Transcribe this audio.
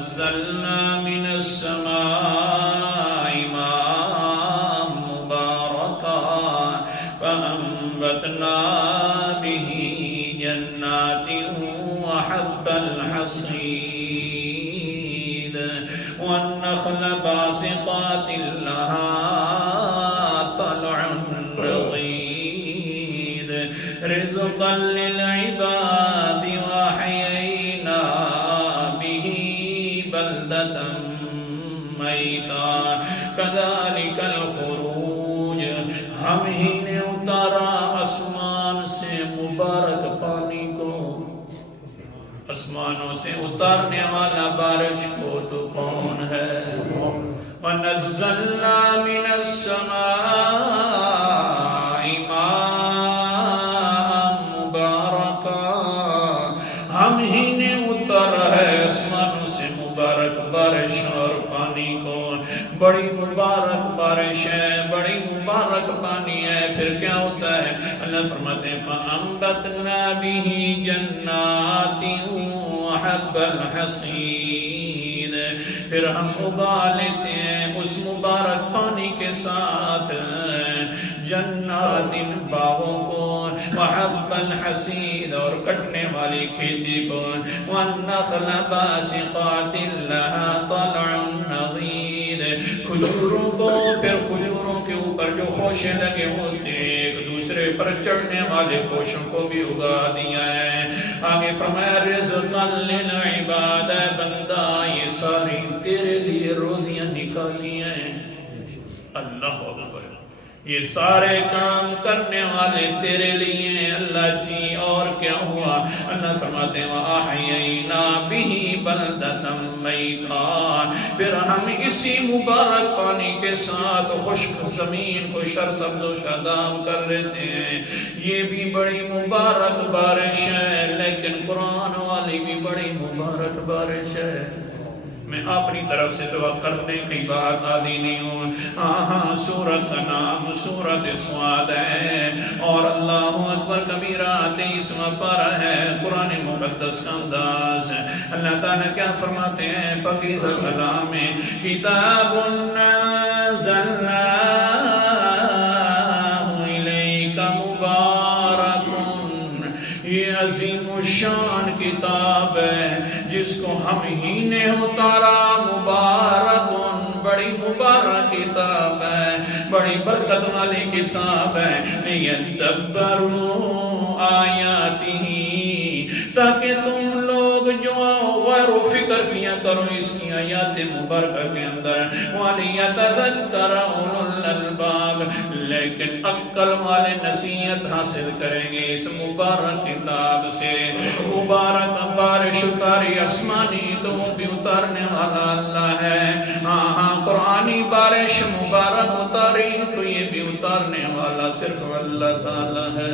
وَنَزَّلْنَا مِنَ السَّمَاءِ مَاءً مُبَارَكًا فَأَنبَتْنَا بِهِ جَنَّاتٍ وَحَبَّ الْحَصِيدِ وَالنَّخْلَ بَاسِقَاتٍ لَهَا طَلْعٌ نَضِيدٌ رِزْقًا لِلْعِبَادِ وَأَحْيَيْنَا بِهِ بَلْدَةً مَيْتًا كَذَلِكَ الْخُرُوجُ ہم ہی نے اتارا آسمان سے مبارک پانی کو، آسمانوں سے اتارنے والا بارش کو تو کون ہے؟ وَنَزَّلْنَا مِنَ السَّمَاءِ مَاءً مُبَارَكًا ہم ہی نے اتارا ہے آسمانوں سے مبارک بارش اور پانی کو، بڑی مبارک بارش ہے، بڑی مبارک پانی ہے، پھر کیا ہوتا ہے؟ اللہ فرماتے ہیں فَأَنبَتْنَا بِهِ جَنَّاتٍ وَحَبَّ الْحَصِيدِ پھر ہم اگا لیتے ہیں اس مبارک پانی کے ساتھ جنات باغوں کو، وحب الحصید اور کٹنے والی کھیتی کو، والنخل باسقات لها طلع نضید کھجوروں کو، پھر کھجوروں کے اوپر جو خوشے لگے ہوتے ایک دوسرے پر چڑھنے والے خوشوں کو بھی اگا دیا ہے۔ آگے فرمایا رزقا للعباد بندہ یہ ساری تیرے لیے روزیاں نکالی ہیں۔ اللہ اکبر، یہ سارے کام کرنے والے تیرے لیے ہیں اللہ جی، اور کیا ہوا؟ اللہ فرماتے ہیں وَأَحْيَيْنَا بِهِ بَلْدَةً مَيْتًا پھر ہم اسی مبارک پانی کے ساتھ خشک زمین کو سرسبز و شاداب کر لیتے ہیں۔ یہ بھی بڑی مبارک بارش ہے، لیکن قرآن والی بھی بڑی مبارک بارش ہے۔ میں اپنی طرف سے تو کرنے کی بات آدھی نہیں ہوں۔ ہاں سورت کا نام سورت سواد ہے، اور اللہ اکبر کبیرہ 23واں پارہ ہے، قرآن مقدس کا انداز ہے۔ اللہ تعالیٰ کیا فرماتے ہیں پاکیزہ کلام میں کتاب انزلناہ الیک مبارک یہ عظیم الشان کتاب ہے جس کو ہم ہی نے اتارا، مبارک بڑی مبارک کتاب ہے، بڑی برکت والی کتاب ہے، لیدبروا آیاتہ تاکہ تم لوگ جو غور و فکر کیا کرو اس کی آیات مبارکہ کے اندر، وَلِيَتَذَكَّرَ أُولُو الْأَلْبَابِ لیکن عقل والے نصیحت حاصل کریں گے اس مبارک کتاب سے۔ مبارک بارش اتاری آسمانی تو وہ بھی اتارنے والا اللہ ہے، ہاں قرآنی بارش مبارک اتاری تو یہ بھی اتارنے والا صرف اللہ تعالی ہے۔